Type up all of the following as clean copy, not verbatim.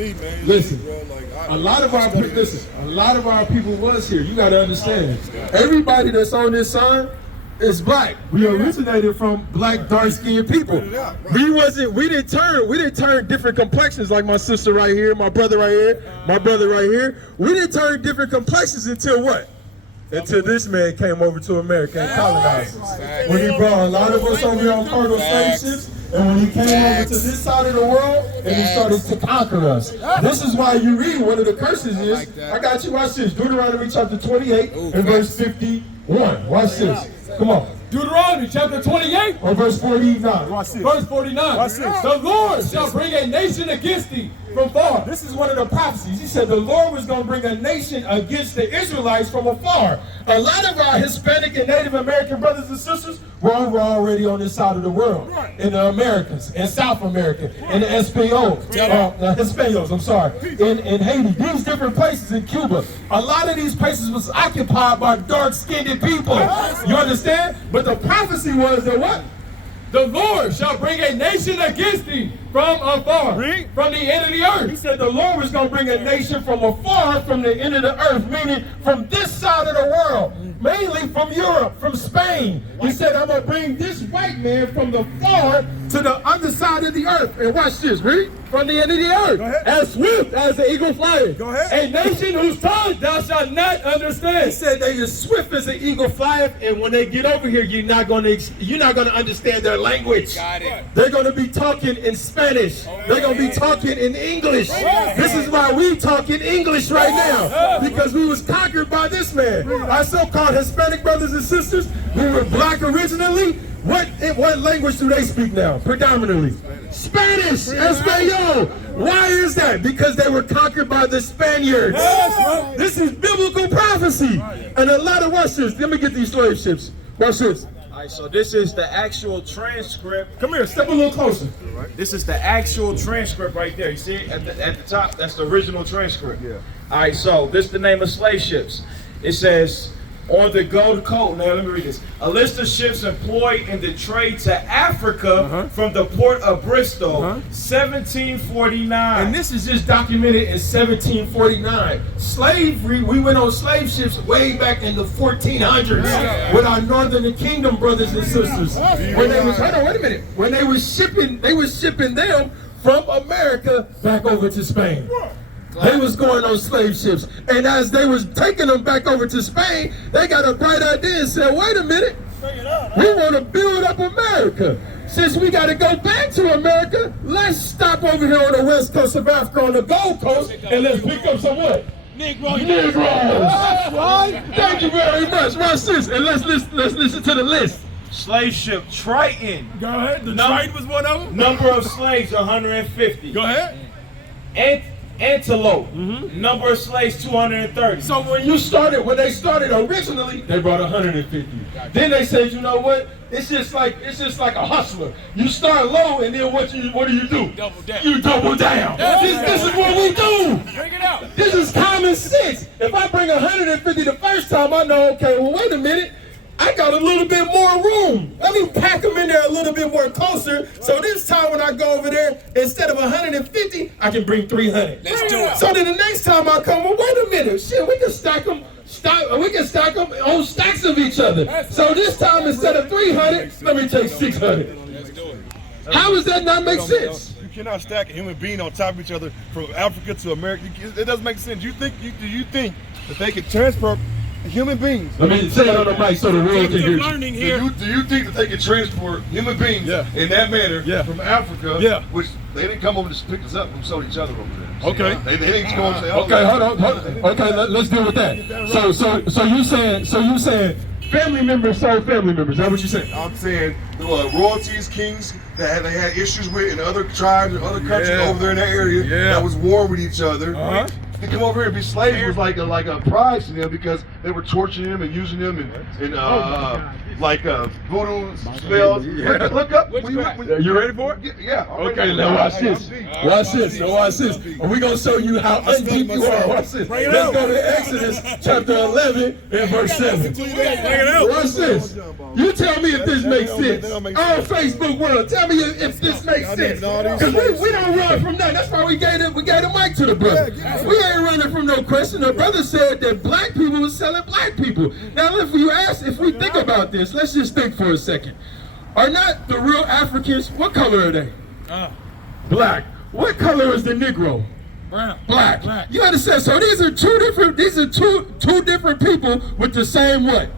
deep, man. Listen, Deep, bro. Like, a lot of our people was here. You gotta understand. Everybody that's on this sign is black. We originated from black, dark-skinned people. We didn't turn different complexions like my sister right here, my brother right here, my brother right here. We didn't turn different complexions until what? Until this man came over to America and colonized us. When he brought a lot of us over here on cargo slave ships, and when he came over to this side of the world, and he started to conquer us. This is why you read one of the curses is, I got you, watch this, Deuteronomy chapter 28 and verse 51. Watch this. Come on. Deuteronomy chapter 28 or verse 49. Watch this. Verse 49. Watch this. The Lord shall bring a nation against thee from far. This is one of the prophecies. He said the Lord was going to bring a nation against the Israelites from afar. A lot of our Hispanic and Native American brothers and sisters were already on this side of the world. In the Americas, in South America, in the Hispanos, I'm sorry, in Haiti, these different places in Cuba. A lot of these places was occupied by dark-skinned people. You understand? But the prophecy was that what? The Lord shall bring a nation against thee from afar, from the end of the earth. He said the Lord was going to bring a nation from afar, from the end of the earth, meaning from this side of the world, mainly from Europe, from Spain. He said, I'm going to bring this white man from the far to the underside of the earth. And watch this, read. From the end of the earth, as swift as the eagle flying. Go ahead. A nation whose tongue thou shalt not understand. He said they are swift as an eagle flying, and when they get over here, you're not going to understand their language. Got it. They're going to be talking in Spanish. They're going to be talking in English. This is why we talk in English right now, because we was conquered by this man. Our so-called Hispanic brothers and sisters who were black originally, what language do they speak now? Predominantly Spanish, Espanol. Why is that? Because they were conquered by the Spaniards. This is biblical prophecy. And a lot of, watch this. Let me get these slave ships. Watch this. All right, so this is the actual transcript. Come here, step a little closer. This is the actual transcript right there. You see it at the top? That's the original transcript. Yeah. All right, so this is the name of slave ships. It says, on the Gold Coast, now let me read this. A list of ships employed in the trade to Africa from the port of Bristol, 1749. And this is just documented in 1749. Slavery, we went on slave ships way back in the 1400s with our Northern Kingdom brothers and sisters. When they was, hold on, wait a minute. When they was shipping them from America back over to Spain. They was going on slave ships. And as they was taking them back over to Spain, they got a bright idea and said, wait a minute, we want to build up America. Since we got to go back to America, let's stop over here on the west coast of Africa on the Gold Coast and let's pick up some what? Negroes. That's right. Thank you very much. Watch this. And let's listen to the list. Slave ship Triton. Go ahead. The Triton was one of them. Number of slaves 150. Go ahead. Antelope. Number of slaves 230. So when they started originally, they brought 150. Then they said, you know what? It's just like a hustler. You start low, and then what do you do? Double down. You double down. This is what we do. Bring it out. This is common sense. If I bring 150 the first time, I know, okay, well, wait a minute. I got a little bit more room. Let me pack them in there a little bit more closer. So this time when I go over there, instead of 150, I can bring 300. Let's do it. So then the next time I come, well, wait a minute. Shit, we can stack them on stacks of each other. So this time instead of 300, let me take 600. Let's do it. How does that not make sense? You cannot stack a human being on top of each other from Africa to America. It doesn't make sense. Do you think that they can transport human beings? Let me say it on the mic so the world can hear you. Learning here. Do you think that they can transport human beings in that manner from Africa, which they didn't come over to pick us up and sold each other over there? Okay. They didn't go and say, Okay, hold on. Okay, let's deal with that. So you saying family members sold family members? Is that what you saying? I'm saying royalties, kings that they had issues with in other tribes and other countries over there in that area that was war with each other. to come over here and be slaves was like a prize to them because they were torturing them and using them and voodoo spells. Look up. You ready for it? Yeah. Okay, now watch this. Watch this. Now watch this. And we're going to show you how undeep you are. Watch this. Let's go to Exodus chapter 11 and verse 7. Watch this. You tell me if this makes sense. On Facebook world, tell me if this makes sense. Because we don't run from nothing. That's why we gave the mic to the brother. We ain't running from no question. The brother said that black people was selling black people. Now, if we think about this, let's just think for a second. Are not the real Africans, what color are they? Black. What color is the Negro? Brown. Black. You understand? So these are two different people with the same what?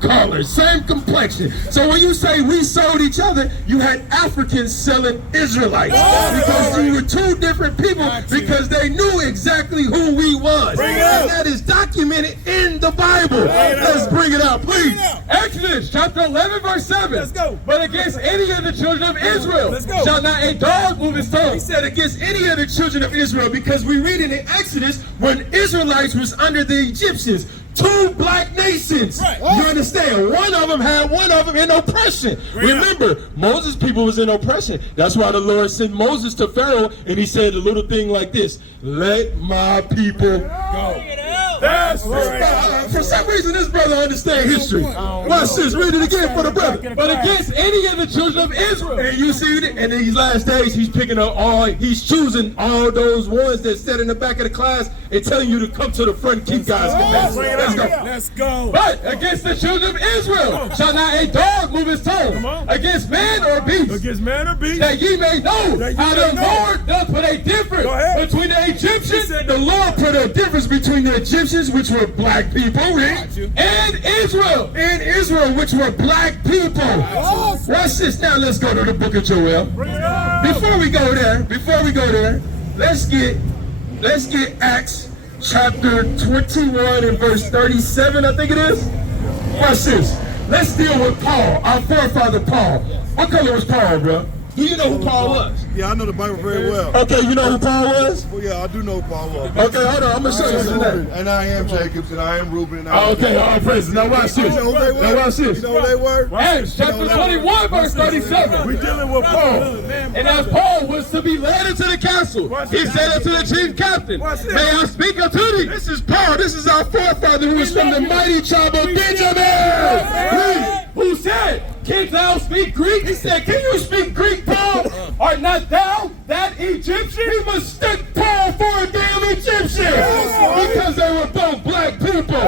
Color, same complexion. So when you say we sold each other, you had Africans selling Israelites because you were two different people because they knew exactly who we was. And that is documented in the Bible. Let's bring it out, please. Exodus chapter 11 verse 7. Let's go. But against any of the children of Israel shall not a dog move his tongue. He said against any of the children of Israel because we read it in Exodus when Israelites was under the Egyptians. Two black nations. Right. You understand? One of them had one of them in oppression. Remember, Moses' people was in oppression. That's why the Lord sent Moses to Pharaoh and he said a little thing like this: let my people go. That's right. For some reason, this brother understands history. Watch this. Read it again for the brother. But against any of the children of Israel. And you see it in these last days, he's picking up he's choosing all those ones that sat in the back of the class and telling you to come to the front and keep guys capacity. Let's go. Let's go. But against the children of Israel shall not a dog move his tongue. Against man or beast. Against man or beast. That ye may know how the Lord doth put a difference between the Egyptians. The Lord put a difference between the Egyptians, which were black people, And Israel. and Israel, which were black people. Watch this. Now let's go to the book of Joel. Before we go there, let's get Acts chapter 21 and verse 37, I think it is. Watch this. Let's deal with Paul, our forefather Paul. What color was Paul, bro? You know who Paul was? Yeah, I know the Bible very well. Okay, you know who Paul was? Well, yeah, I do know who Paul was. Okay, hold on. I'm going to show you something. And I am Jacobs, and I am Reuben, and I am... Okay, all praises. Now watch this. You know who they were? Now watch this. You know who they were? Acts chapter 21 verse 37. We dealing with Paul. And as Paul was to be led into the castle, he said unto the chief captain, may I speak unto thee? This is Paul. This is our forefather who was from the mighty tribe of Benjamin. Who said, canst thou speak Greek? He said, can you speak Greek, Paul? Art not thou that Egyptian? He mistook Paul for a damn Egyptian because they were both black people.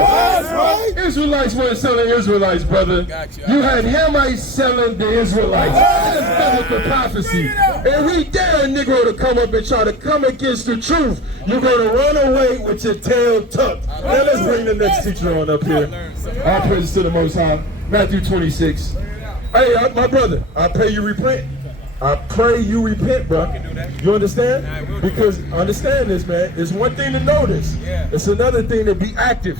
Israelites weren't selling Israelites, brother. You had Hamites selling the Israelites. That's biblical prophecy. And we dare a Negro to come up and try to come against the truth. You're going to run away with your tail tucked. Now let's bring the next teacher on up here. All praise to the Most High. Matthew 26. Hey, my brother, I pray you repent. I pray you repent, bro. You understand? Because understand this, man. It's one thing to know this. It's another thing to be active.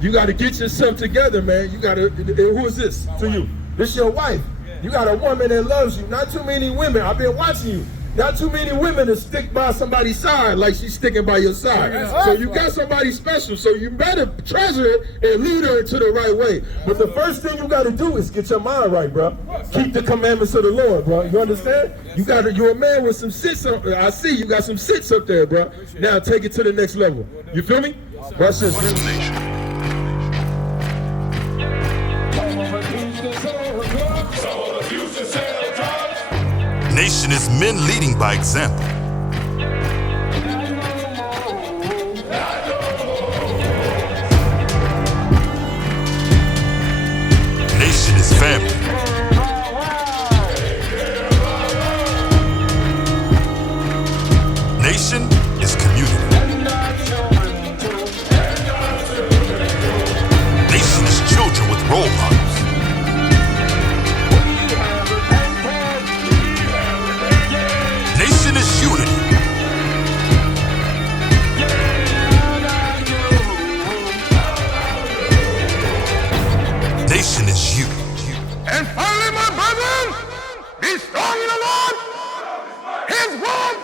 You got to get yourself together, man. You got to. Who is this to you? This your wife. You got a woman that loves you. Not too many women. I've been watching you. Not too many women that stick by somebody's side like she's sticking by your side. So you got somebody special, so you better treasure it and lead her to the right way. But the first thing you got to do is get your mind right, bro. Keep the commandments of the Lord, bro. You understand? You're a man with some sits up. I see you got some sits up there, bro. Now take it to the next level. You feel me? Watch this. Nation is men leading by example. Nation is family. Nation is community. Nation is children with role models. Nation is unity. Nation is you. And finally, my brethren, be strong in the Lord. His word